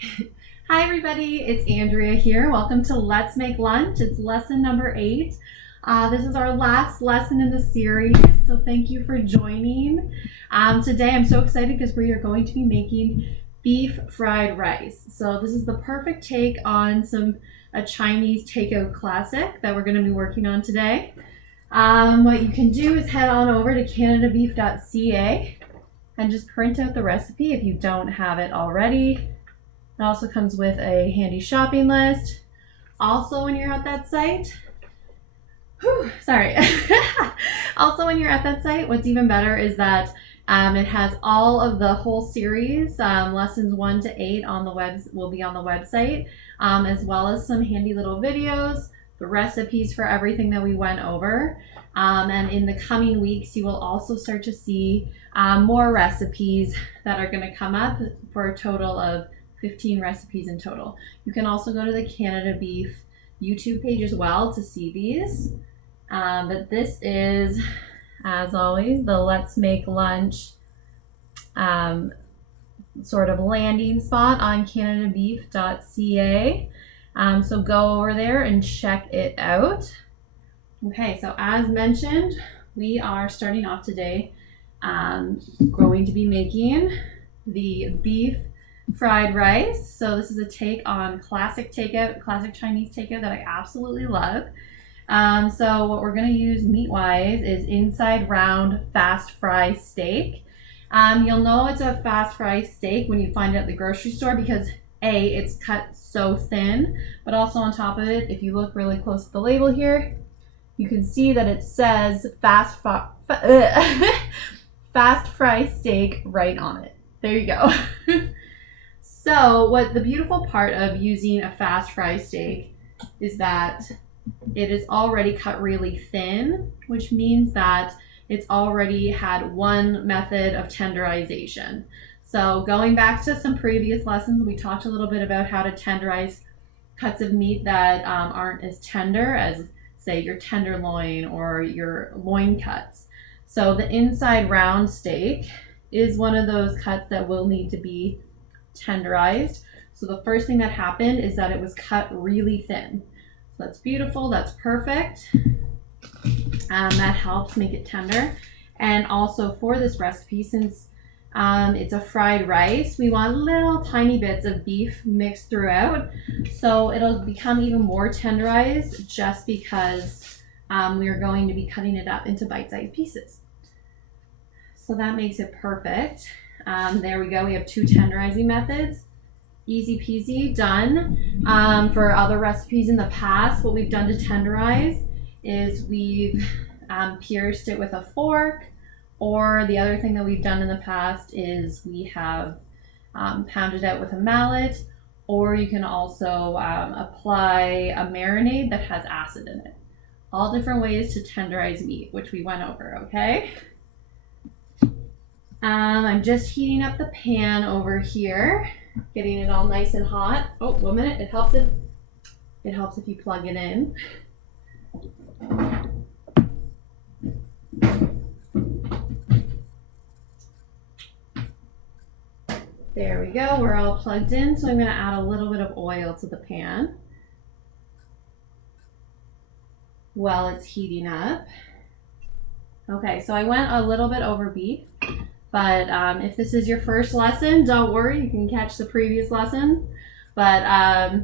Hi everybody, it's Andrea here. Welcome to Let's Make Lunch. It's lesson number 8. This is our last lesson in the series, so thank you for joining. Today I'm so excited because we are going to be making beef fried rice. So this is the perfect take on a Chinese takeout classic that we're going to be working on today. What you can do is head on over to canadabeef.ca and just print out the recipe if you don't have it already. It also comes with a handy shopping list. Also, when you're at that site, also, when you're at that site, what's even better is that it has all of the whole series, lessons 1 to 8 on the will be on the website, as well as some handy little videos, the recipes for everything that we went over. And in the coming weeks, you will also start to see more recipes that are going to come up for a total of 15 recipes in total. You can also go to the Canada Beef YouTube page as well to see these. But this is, as always, the Let's Make Lunch sort of landing spot on canadabeef.ca. So go over there and check it out. Okay, so as mentioned, we are starting off today going to be making the beef fried rice. So this is a take on classic Chinese takeout that I absolutely love. So what we're going to use meat-wise is inside round fast fry steak. You'll know it's a fast fry steak when you find it at the grocery store because A, it's cut so thin, but also on top of it, if you look really close at the label here, you can see that it says fast fry steak right on it. There you go. So what the beautiful part of using a fast fry steak is that it is already cut really thin, which means that it's already had one method of tenderization. So going back to some previous lessons, we talked a little bit about how to tenderize cuts of meat that aren't as tender as, say, your tenderloin or your loin cuts. So the inside round steak is one of those cuts that will need to be tenderized. So the first thing that happened is that it was cut really thin. So that's beautiful, that's perfect. That helps make it tender. And also for this recipe, since it's a fried rice, we want little tiny bits of beef mixed throughout. So it'll become even more tenderized just because we are going to be cutting it up into bite-sized pieces. So that makes it perfect. There we go. We have 2 tenderizing methods. Easy peasy, done. For other recipes in the past, what we've done to tenderize is we've pierced it with a fork, or the other thing that we've done in the past is we have pounded out with a mallet, or you can also apply a marinade that has acid in it. All different ways to tenderize meat, which we went over, okay? I'm just heating up the pan over here, getting it all nice and hot. Oh, 1 minute. It helps if you plug it in. There we go. We're all plugged in. So I'm going to add a little bit of oil to the pan while it's heating up. Okay, so I went a little bit over beef. But if this is your first lesson, don't worry, you can catch the previous lesson. But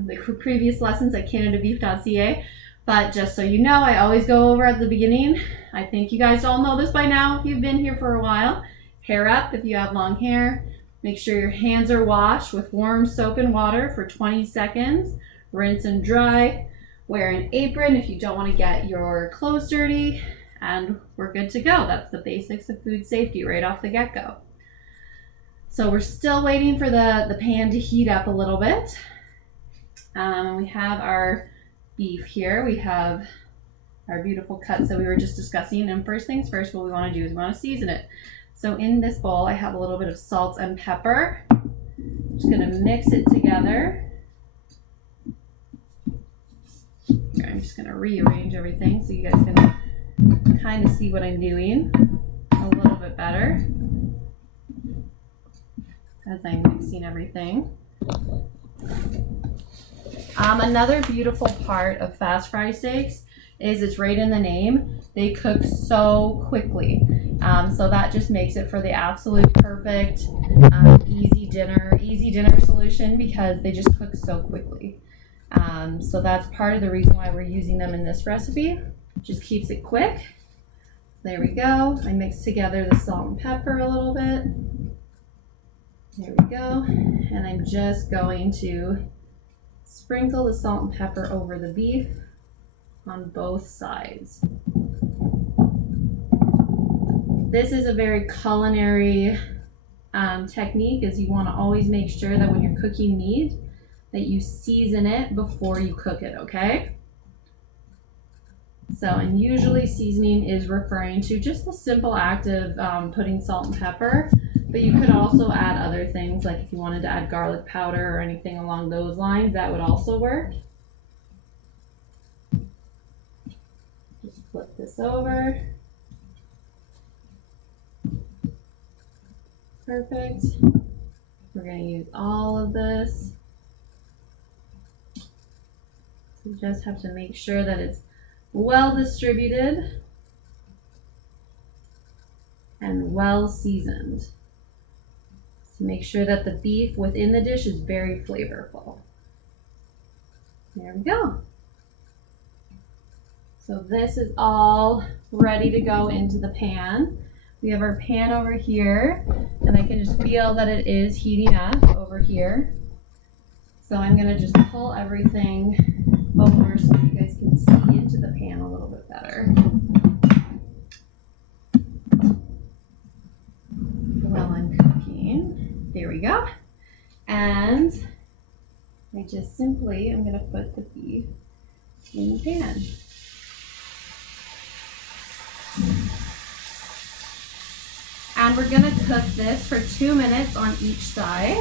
the previous lessons at canadabeef.ca. But just so you know, I always go over at the beginning. I think you guys all know this by now if you've been here for a while. Hair up if you have long hair. Make sure your hands are washed with warm soap and water for 20 seconds. Rinse and dry. Wear an apron if you don't want to get your clothes dirty. And we're good to go. That's the basics of food safety right off the get-go. So we're still waiting for the pan to heat up a little bit. We have our beef here. We have our beautiful cuts that we were just discussing. And first things first, what we want to do is we want to season it. So in this bowl, I have a little bit of salt and pepper. I'm just going to mix it together. Here, I'm just going to rearrange everything so you guys can kind of see what I'm doing a little bit better as I'm mixing everything. Another beautiful part of fast fry steaks is it's right in the name. They cook so quickly. So that just makes it for the absolute perfect easy dinner solution because they just cook so quickly. So that's part of the reason why we're using them in this recipe. Just keeps it quick. There we go. I mixed together the salt and pepper a little bit. There we go. And I'm just going to sprinkle the salt and pepper over the beef on both sides. This is a very culinary technique, as you want to always make sure that when you're cooking meat that you season it before you cook it, okay? So, and usually seasoning is referring to just the simple act of putting salt and pepper, but you could also add other things, like if you wanted to add garlic powder or anything along those lines, that would also work. Just flip this over. Perfect. We're going to use all of this. You just have to make sure that it's well distributed and well seasoned. So make sure that the beef within the dish is very flavorful. There we go. So this is all ready to go into the pan. We have our pan over here, and I can just feel that it is heating up over here. So I'm going to just pull everything over so you guys can see into the pan a little bit better. While I'm cooking. There we go. And I just simply am going to put the beef in the pan. And we're going to cook this for 2 minutes on each side.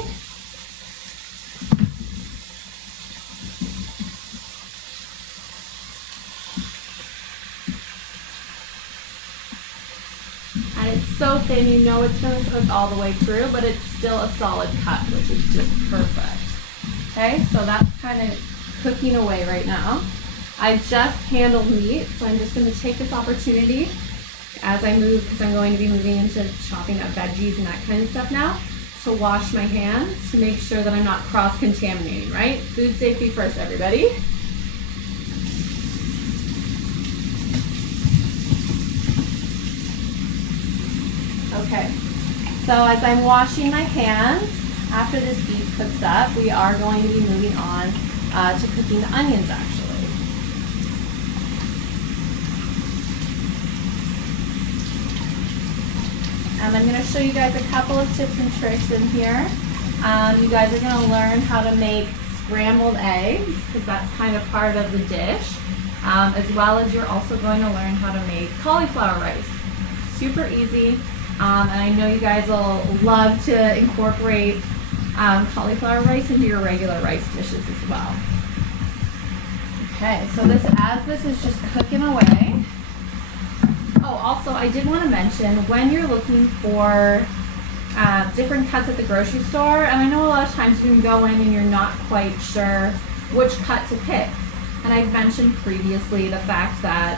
And it's so thin, you know it's going to cook all the way through, but it's still a solid cut, which is just perfect. Okay, so that's kind of cooking away right now. I've just handled meat, so I'm just going to take this opportunity as I move, because I'm going to be moving into chopping up veggies and that kind of stuff now, to wash my hands to make sure that I'm not cross-contaminating, right? Food safety first, everybody. Okay, so as I'm washing my hands, after this beef cooks up, we are going to be moving on to cooking the onions, actually. I'm going to show you guys a couple of tips and tricks in here. You guys are going to learn how to make scrambled eggs, because that's kind of part of the dish, as well as you're also going to learn how to make cauliflower rice. Super easy, and I know you guys will love to incorporate cauliflower rice into your regular rice dishes as well. Okay, so as this is just cooking away. Oh, also, I did want to mention, when you're looking for different cuts at the grocery store, and I know a lot of times you can go in and you're not quite sure which cut to pick. And I've mentioned previously the fact that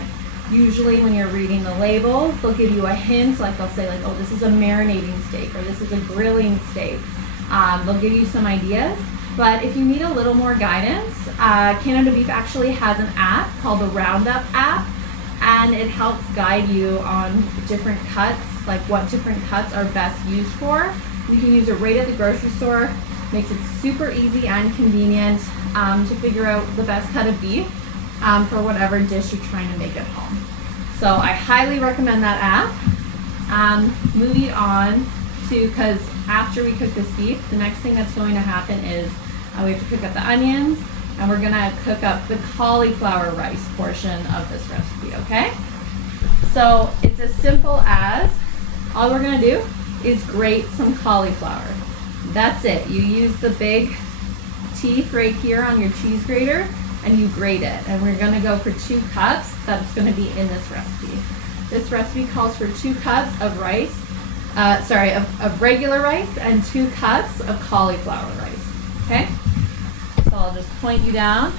usually when you're reading the labels, they'll give you a hint, like they'll say like, oh, this is a marinating steak, or this is a grilling steak. They'll give you some ideas. But if you need a little more guidance, Canada Beef actually has an app called the Roundup app. And it helps guide you on different cuts, like what different cuts are best used for. You can use it right at the grocery store. Makes it super easy and convenient to figure out the best cut of beef for whatever dish you're trying to make at home. So I highly recommend that app. Moving on to, because after we cook this beef, the next thing that's going to happen is we have to cook up the onions, and we're gonna cook up the cauliflower rice portion of this recipe, okay? So it's as simple as, all we're gonna do is grate some cauliflower. That's it. You use the big teeth right here on your cheese grater, and you grate it. And we're gonna go for 2 cups. That's gonna be in this recipe. This recipe calls for 2 cups of rice, of regular rice, and 2 cups of cauliflower rice, okay? So I'll just point you down.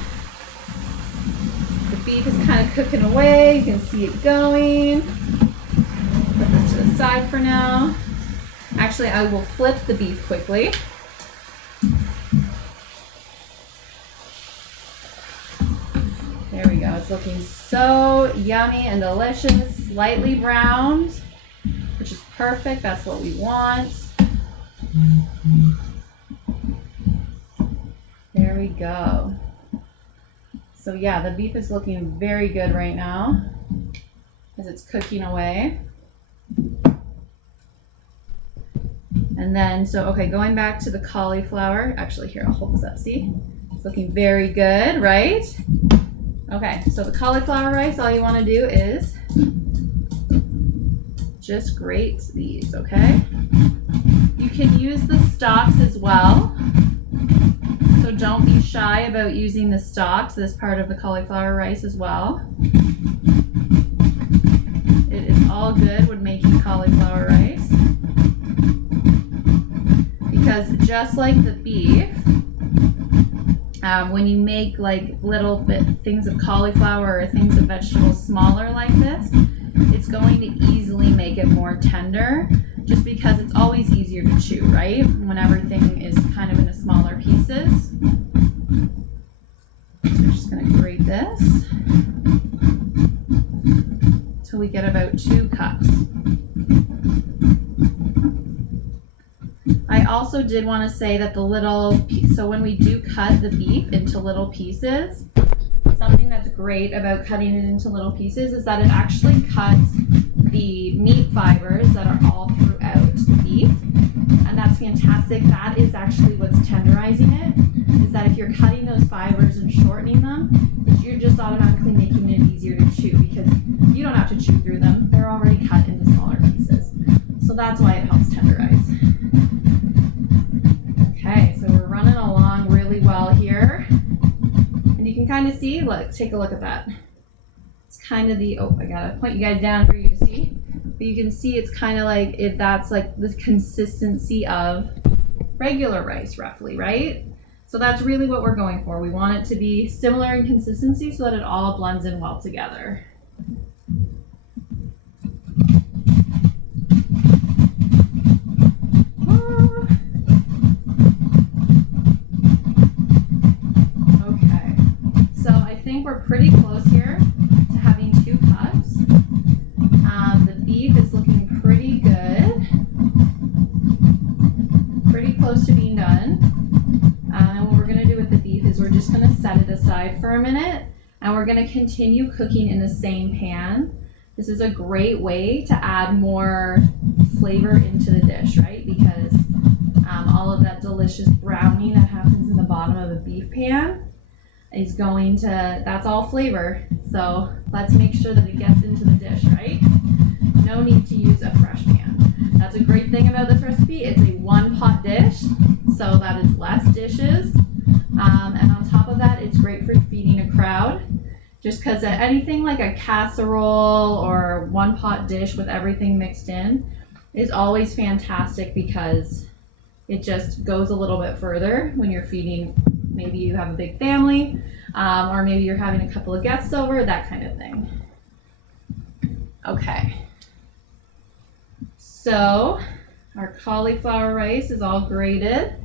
The beef is kind of cooking away. You can see it going. Put this to the side for now. Actually, I will flip the beef quickly. There we go. It's looking so yummy and delicious. Slightly browned, which is perfect. That's what we want. There we go. So yeah, the beef is looking very good right now as it's cooking away. And then, okay, going back to the cauliflower. Actually, here, I'll hold this up, see? It's looking very good, right? Okay, so the cauliflower rice, all you want to do is just grate these, okay? You can use the stalks as well. So don't be shy about using the stalks, this part of the cauliflower rice as well. It is all good when making cauliflower rice. Because just like the beef, when you make like little things of cauliflower or things of vegetables smaller like this, it's going to easily make it more tender, just because it's always easier to chew, right? When everything is kind of in smaller pieces. So we're just gonna grate this till we get about 2 cups. I also did want to say that so when we do cut the beef into little pieces, something that's great about cutting it into little pieces is that it actually cuts the meat fibers that are all throughout the beef, and that's fantastic. That is actually what's tenderizing it, is that if you're cutting those fibers and shortening them, you're just automatically making it easier to chew, because you don't have to chew through them. They're already cut into smaller pieces. So that's why it helps tenderize. Okay, so we're running along really well here. And you can kind of see, look, take a look at that. It's kind of I gotta point you guys down for you to see. But you can see it's kind of like, that's like the consistency of regular rice, roughly, right? So that's really what we're going for. We want it to be similar in consistency so that it all blends in well together. We're pretty close here to having 2 cups. The beef is looking pretty good. Pretty close to being done. And what we're going to do with the beef is we're just going to set it aside for a minute, and we're going to continue cooking in the same pan. This is a great way to add more flavor into the dish, right? Because all of that delicious browning that happens in the bottom of a beef pan is going to, that's all flavor. So let's make sure that it gets into the dish, right? No need to use a fresh pan. That's a great thing about this recipe. It's a 1-pot dish, so that is less dishes. And on top of that, it's great for feeding a crowd. Just because anything like a casserole or 1-pot dish with everything mixed in is always fantastic, because it just goes a little bit further when you're feeding. Maybe you have a big family, or maybe you're having a couple of guests over, that kind of thing. Okay. So our cauliflower rice is all grated.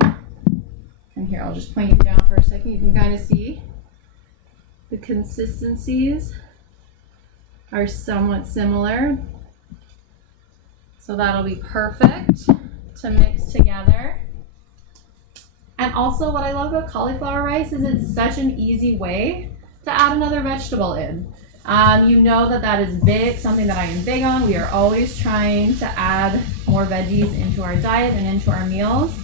And here, I'll just point you down for a second. You can kind of see the consistencies are somewhat similar. So that'll be perfect to mix together. And also what I love about cauliflower rice is it's such an easy way to add another vegetable in. You know that is something that I am big on. We are always trying to add more veggies into our diet and into our meals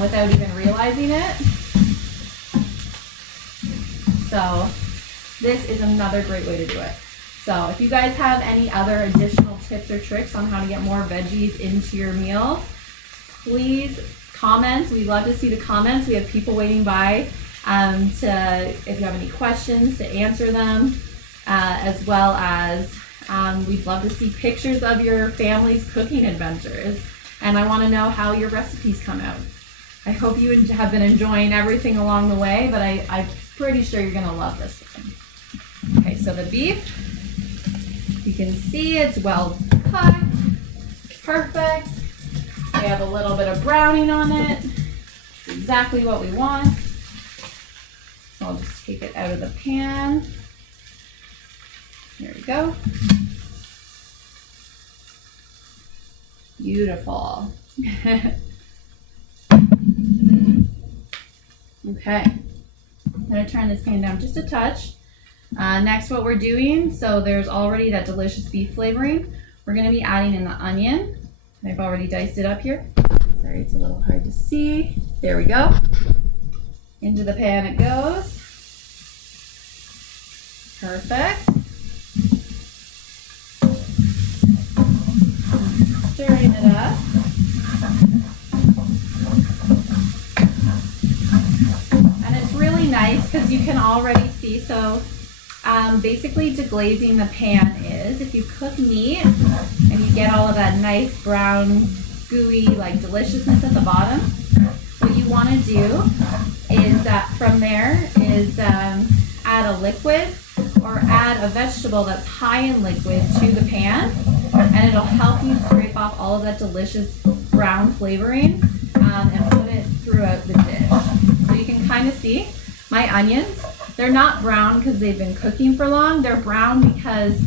without even realizing it. So this is another great way to do it. So if you guys have any other additional tips or tricks on how to get more veggies into your meals, please comments. We'd love to see the comments. We have people waiting by if you have any questions, to answer them, as well as we'd love to see pictures of your family's cooking adventures, and I want to know how your recipes come out. I hope you have been enjoying everything along the way, but I'm pretty sure you're gonna love this one. Okay, so the beef, you can see it's well cooked, perfect. We have a little bit of browning on it, exactly what we want. So I'll just take it out of the pan. There we go. Beautiful. Okay, I'm gonna turn this pan down just a touch. Next, what we're doing, so there's already that delicious beef flavoring. We're gonna be adding in the onion. I've already diced it up here. Sorry, it's a little hard to see. There we go. Into the pan it goes. Perfect. Stirring it up. And it's really nice because you can already see, so basically deglazing the pan is, if you cook meat and you get all of that nice brown, gooey, like deliciousness at the bottom, what you want to do is from there is add a liquid or add a vegetable that's high in liquid to the pan, and it'll help you scrape off all of that delicious brown flavoring and put it throughout the dish. So you can kind of see my onions. They're not brown because they've been cooking for long. They're brown because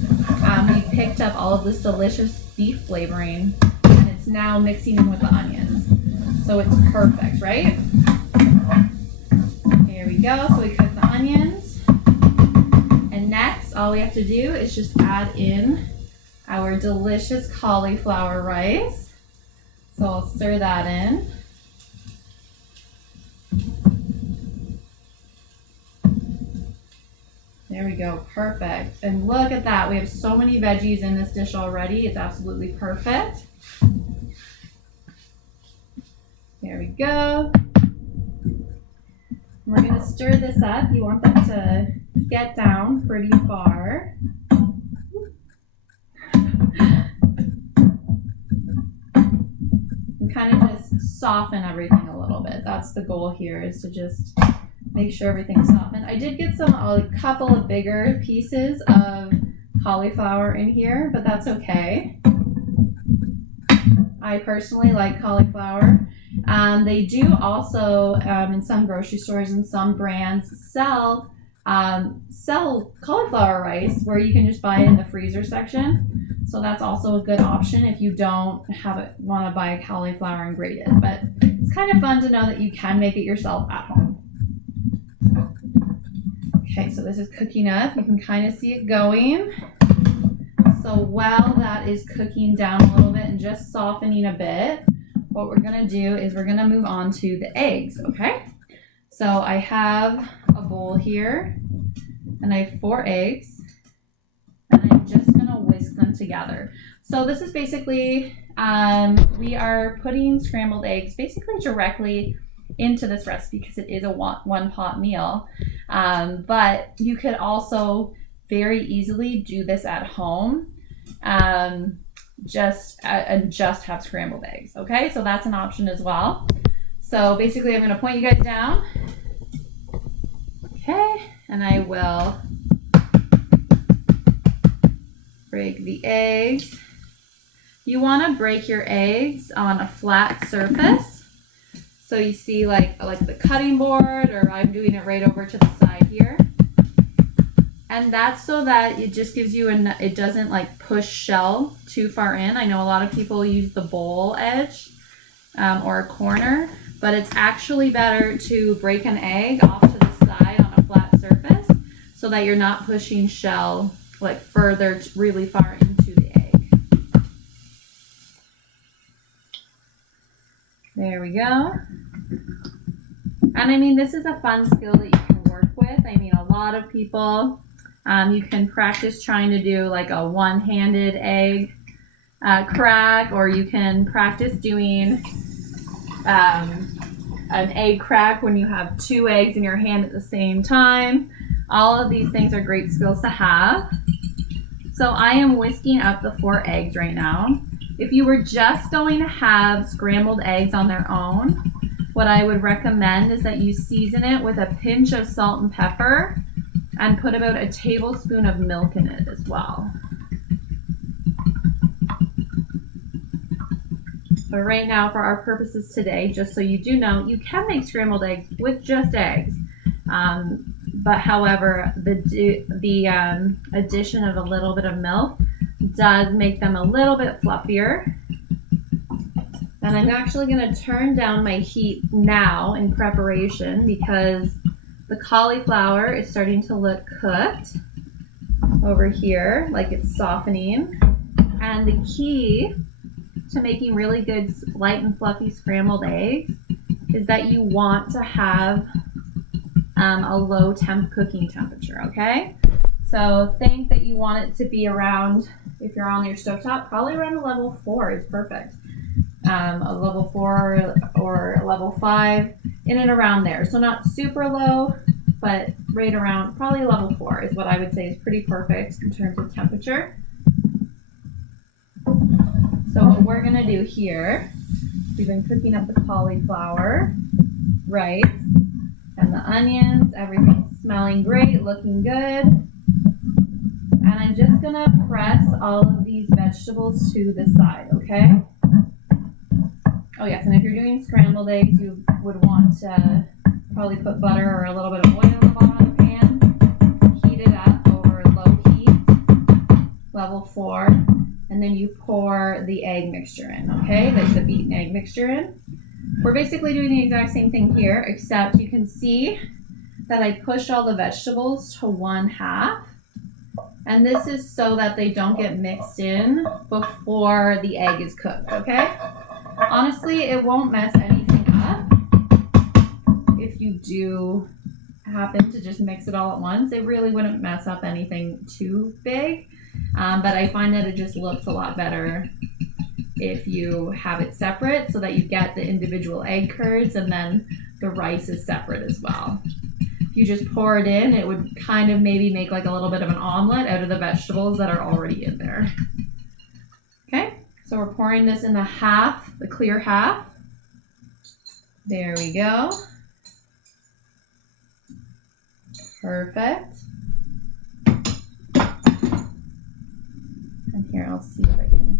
we picked up all of this delicious beef flavoring, and it's now mixing in with the onions. So it's perfect, right? Here we go. So we cook the onions. And next, all we have to do is just add in our delicious cauliflower rice. So I'll stir that in. There we go, perfect. And look at that, we have so many veggies in this dish already. It's absolutely perfect. There we go. We're gonna stir this up. You want that to get down pretty far. And kind of just soften everything a little bit. That's the goal here, is to just make sure everything's softened. I did get a couple of bigger pieces of cauliflower in here, but that's okay. I personally like cauliflower. They do also, in some grocery stores and some brands, sell cauliflower rice where you can just buy it in the freezer section. So that's also a good option if you don't want to buy cauliflower and grate it. But it's kind of fun to know that you can make it yourself at home. Okay, so this is cooking up. You can kind of see it going. So while that is cooking down a little bit and just softening a bit, what we're gonna do is we're gonna move on to the eggs, okay? So I have a bowl here, and I have 4 eggs, and I'm just gonna whisk them together. So this is basically, we are putting scrambled eggs basically directly into this recipe because it is a one pot meal. But you could also very easily do this at home, just have scrambled eggs. Okay, so that's an option as well. So basically I'm going to point you guys down. Okay, and I will break the eggs. You want to break your eggs on a flat surface. So you see like the cutting board, or I'm doing it right over to the side here. And that's so that it just gives you, it doesn't like push shell too far in. I know a lot of people use the bowl edge or a corner, but it's actually better to break an egg off to the side on a flat surface so that you're not pushing shell like further really far into the egg. There we go. And I mean, this is a fun skill that you can work with. I mean, a lot of people, you can practice trying to do like a one-handed egg crack, or you can practice doing an egg crack when you have 2 eggs in your hand at the same time. All of these things are great skills to have. So I am whisking up the 4 eggs right now. If you were just going to have scrambled eggs on their own, what I would recommend is that you season it with a pinch of salt and pepper and put about a tablespoon of milk in it as well. But right now, for our purposes today, just so you do know, you can make scrambled eggs with just eggs. But however, the addition of a little bit of milk does make them a little bit fluffier. And I'm actually going to turn down my heat now in preparation because the cauliflower is starting to look cooked over here, like it's softening. And the key to making really good light and fluffy scrambled eggs is that you want to have a low temp cooking temperature, okay? So think that you want it to be around, if you're on your stovetop, probably around a level 4 is perfect. A level 4 or a level 5, in and around there. So not super low, but right around, probably a level 4 is what I would say is pretty perfect in terms of temperature. So what we're gonna do here, we've been cooking up the cauliflower, rice, and the onions. Everything's smelling great, looking good. And I'm just gonna press all of these vegetables to the side, okay? Oh yes, and if you're doing scrambled eggs, you would want to probably put butter or a little bit of oil in the bottom of the pan, heat it up over low heat, level 4, and then you pour the egg mixture in, okay? The beaten egg mixture in. We're basically doing the exact same thing here, except you can see that I pushed all the vegetables to 1/2. And this is so that they don't get mixed in before the egg is cooked, okay? Honestly, it won't mess anything up if you do happen to just mix it all at once. It really wouldn't mess up anything too big, but I find that it just looks a lot better if you have it separate so that you get the individual egg curds and then the rice is separate as well. If you just pour it in, it would kind of maybe make like a little bit of an omelet out of the vegetables that are already in there. Okay, so we're pouring this in the clear half. There we go. Perfect. And here, I'll see if I can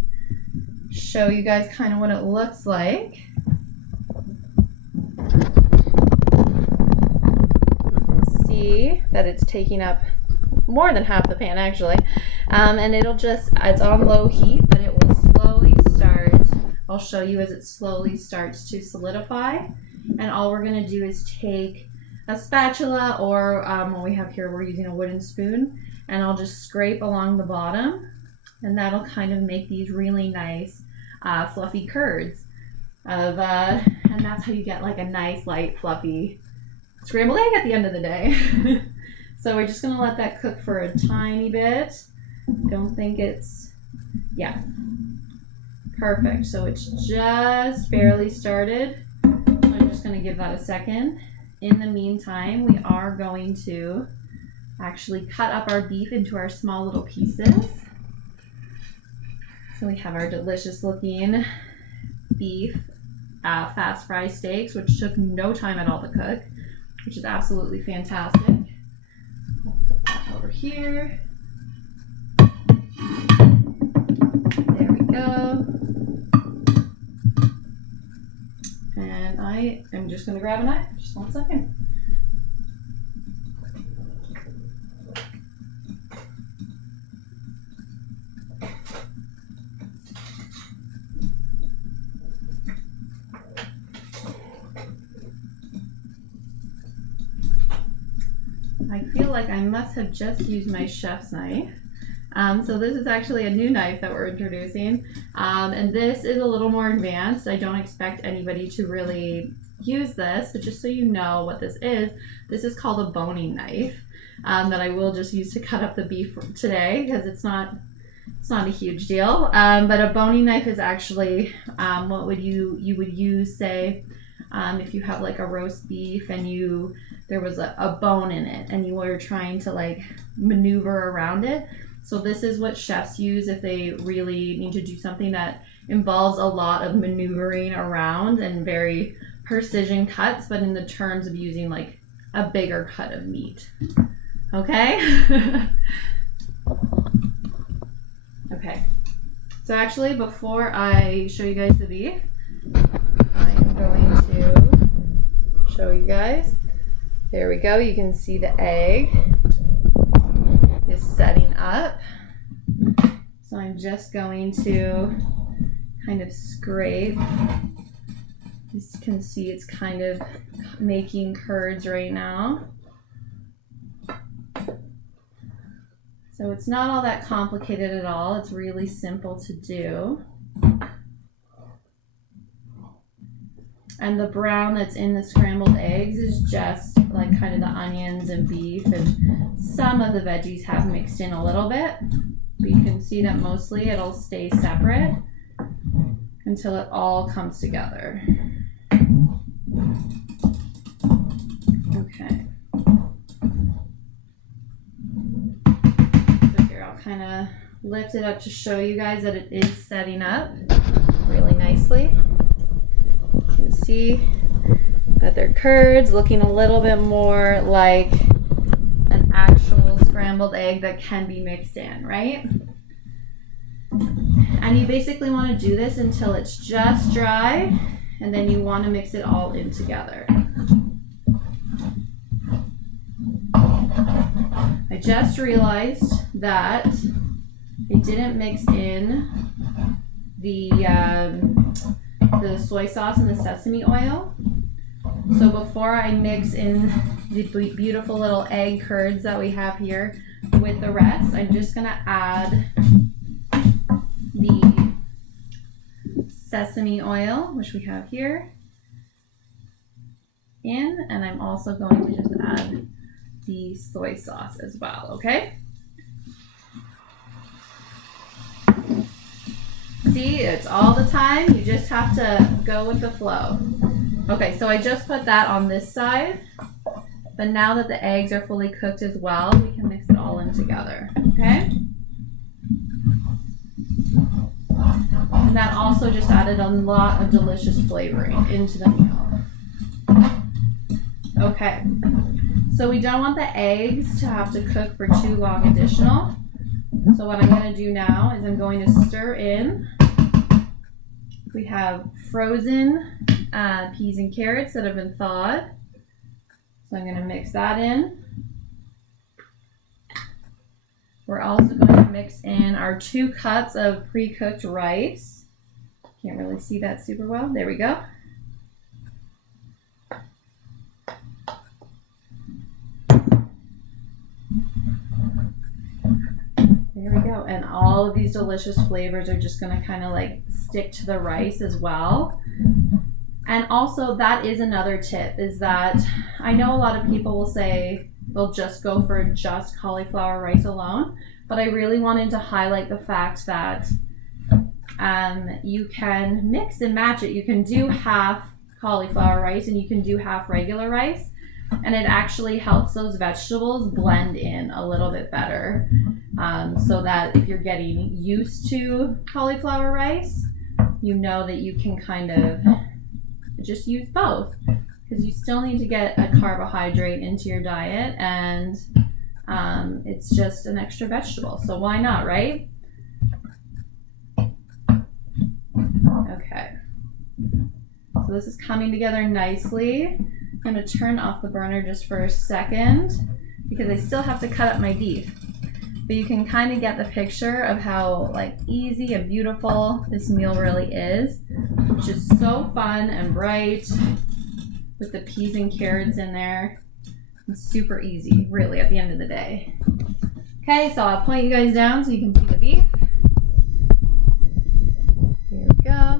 show you guys kind of what it looks like. See that it's taking up more than half the pan actually, and it's on low heat, but it will slowly start. I'll show you as it slowly starts to solidify, and all we're going to do is take a spatula or what we have here, we're using a wooden spoon, and I'll just scrape along the bottom, and that'll kind of make these really nice fluffy curds and that's how you get like a nice light fluffy scrambled egg at the end of the day. So we're just gonna let that cook for a tiny bit. Don't think yeah, perfect. So it's just barely started. So I'm just gonna give that a second. In the meantime, we are going to actually cut up our beef into our small little pieces. So we have our delicious looking beef fast fry steaks, which took no time at all to cook, which is absolutely fantastic. I'll put that over here. There we go. And I am just going to grab a knife. Just 1 second. I feel like I must have just used my chef's knife. So this is actually a new knife that we're introducing. And this is a little more advanced. I don't expect anybody to really use this, but just so you know what this is called a boning knife that I will just use to cut up the beef today because it's not a huge deal. But a boning knife is actually what would you would use, say, if you have like a roast beef and there was a bone in it and you were trying to like maneuver around it. So this is what chefs use if they really need to do something that involves a lot of maneuvering around and very precision cuts, but in the terms of using like a bigger cut of meat. Okay? Okay. So actually, before I show you guys the beef, I am going to show you guys. There we go. You can see the egg is setting up. So I'm just going to kind of scrape. You can see it's kind of making curds right now. So it's not all that complicated at all. It's really simple to do. And the brown that's in the scrambled eggs is just like kind of the onions and beef, and some of the veggies have mixed in a little bit. But you can see that mostly it'll stay separate until it all comes together. Okay. So here, I'll kind of lift it up to show you guys that it is setting up really nicely. You can see that their curds looking a little bit more like an actual scrambled egg that can be mixed in, right? And you basically want to do this until it's just dry, and then you want to mix it all in together. I just realized that I didn't mix in the soy sauce and the sesame oil. So before I mix in the beautiful little egg curds that we have here with the rest, I'm just going to add the sesame oil, which we have here, in, and I'm also going to just add the soy sauce as well, okay? See, it's all the time. You just have to go with the flow. Okay, so I just put that on this side, but now that the eggs are fully cooked as well, we can mix it all in together, okay? And that also just added a lot of delicious flavoring into the meal. Okay, so we don't want the eggs to have to cook for too long additional. So what I'm going to do now is I'm going to stir in. We have frozen peas and carrots that have been thawed. So I'm going to mix that in. We're also going to mix in our 2 cups of pre-cooked rice. Can't really see that super well. There we go. There we go. And all of these delicious flavors are just going to kind of like stick to the rice as well. And also, that is another tip, is that I know a lot of people will say they'll just go for just cauliflower rice alone, but I really wanted to highlight the fact that you can mix and match it. You can do half cauliflower rice and you can do half regular rice, and it actually helps those vegetables blend in a little bit better, so that if you're getting used to cauliflower rice, you know that you can kind of just use both, because you still need to get a carbohydrate into your diet, and it's just an extra vegetable, so why not, right? Okay, so this is coming together nicely. I'm going to turn off the burner just for a second because I still have to cut up my beef, but you can kind of get the picture of how like easy and beautiful this meal really is, which is so fun and bright with the peas and carrots in there. It's super easy, really, at the end of the day. Okay, so I'll point you guys down so you can see the beef. Here we go.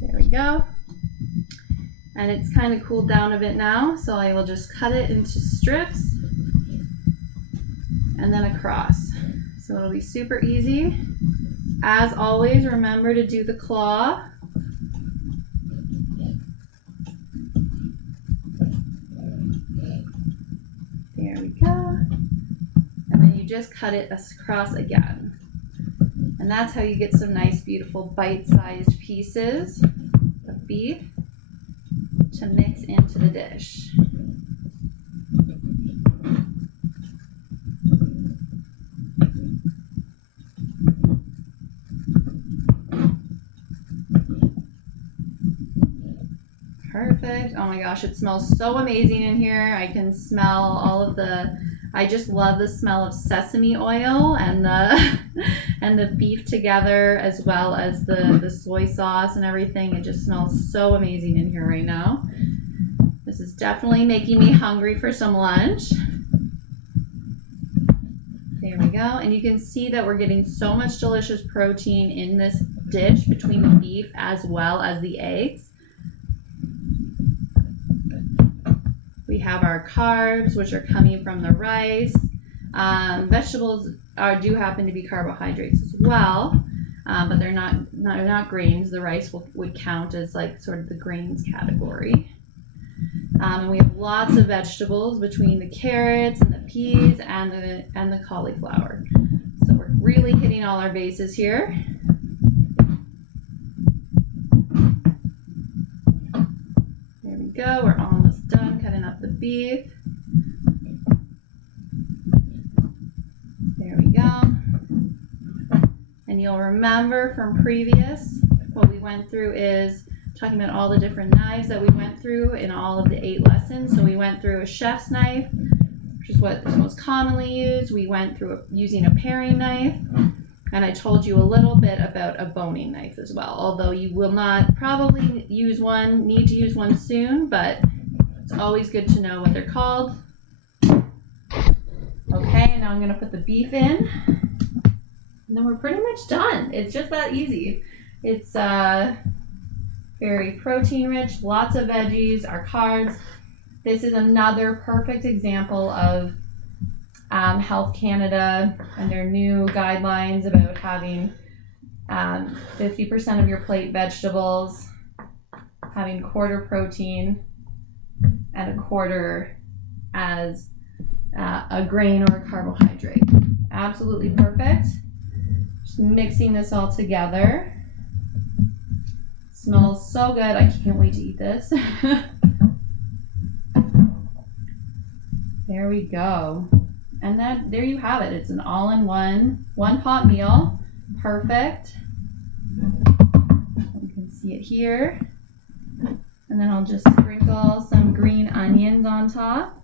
There we go. And it's kind of cooled down a bit now, so I will just cut it into strips and then across. So it'll be super easy. As always, remember to do the claw. There we go. And then you just cut it across again. And that's how you get some nice, beautiful bite-sized pieces of beef to mix into the dish. Perfect. Oh my gosh, it smells so amazing in here. I can smell all of I just love the smell of sesame oil and the and the beef together, as well as the soy sauce and everything. It just smells so amazing in here right now. This is definitely making me hungry for some lunch. There we go. And you can see that we're getting so much delicious protein in this dish between the beef as well as the eggs. We have our carbs, which are coming from the rice. Vegetables do happen to be carbohydrates as well, but they're not grains. The rice would count as like sort of the grains category. And we have lots of vegetables between the carrots and the peas and the cauliflower. So we're really hitting all our bases here. There we go. We're almost done cutting up the beef. There we go. And you'll remember from previous, what we went through is talking about all the different knives that we went through in all of the 8 lessons. So we went through a chef's knife, which is what is most commonly used. We went through using a paring knife, and I told you a little bit about a boning knife as well, although you will not probably need to use one soon, but it's always good to know what they're called. Okay, and now I'm going to put the beef in, and then we're pretty much done. It's just that easy. It's very protein rich, lots of veggies, our carbs. This is another perfect example of Health Canada and their new guidelines about having 50% of your plate vegetables, having quarter protein, and a quarter as a grain or a carbohydrate. Absolutely perfect. Just mixing this all together. Smells so good. I can't wait to eat this. There we go. And there you have it. It's an all-in-one, one-pot meal. Perfect. You can see it here. And then I'll just sprinkle some green onions on top.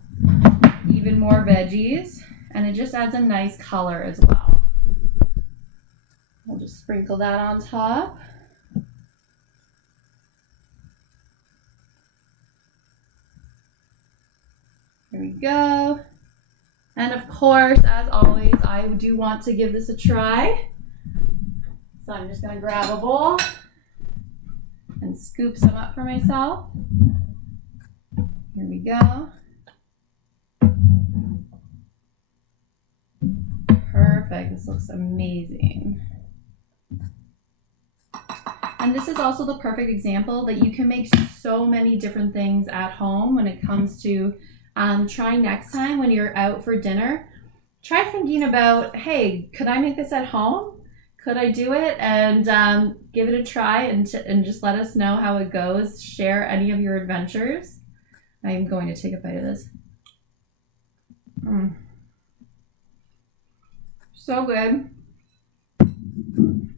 Even more veggies. And it just adds a nice color as well. I'll just sprinkle that on top. There we go. And of course, as always, I do want to give this a try. So I'm just going to grab a bowl and scoop some up for myself. Here we go. Perfect. This looks amazing. And this is also the perfect example that you can make so many different things at home when it comes to try next time when you're out for dinner. Try thinking about, hey, could I make this at home? Could I do it? And give it a try and just let us know how it goes. Share any of your adventures. I'm going to take a bite of this. So good.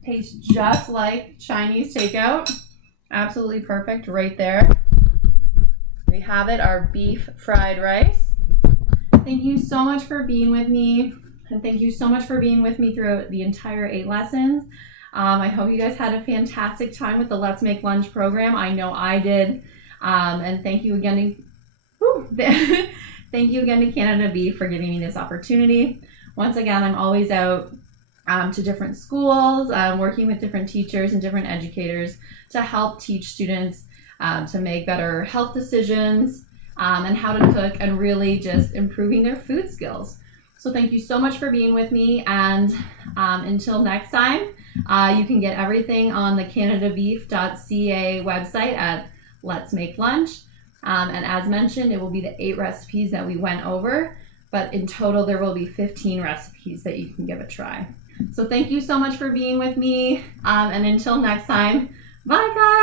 Tastes just like Chinese takeout. Absolutely perfect right there. We have it, our beef fried rice. Thank you so much for being with me. And thank you so much for being with me throughout the entire 8 lessons. I hope you guys had a fantastic time with the Let's Make Lunch program. I know I did. And thank you again thank you again to Canada Beef for giving me this opportunity. Once again, I'm always out to different schools, working with different teachers and different educators to help teach students to make better health decisions and how to cook, and really just improving their food skills. So thank you so much for being with me, and until next time, you can get everything on the canadabeef.ca website at Let's Make Lunch. And as mentioned, it will be the 8 recipes that we went over. but in total there will be 15 recipes that you can give a try. So thank you so much for being with me, and until next time, bye guys!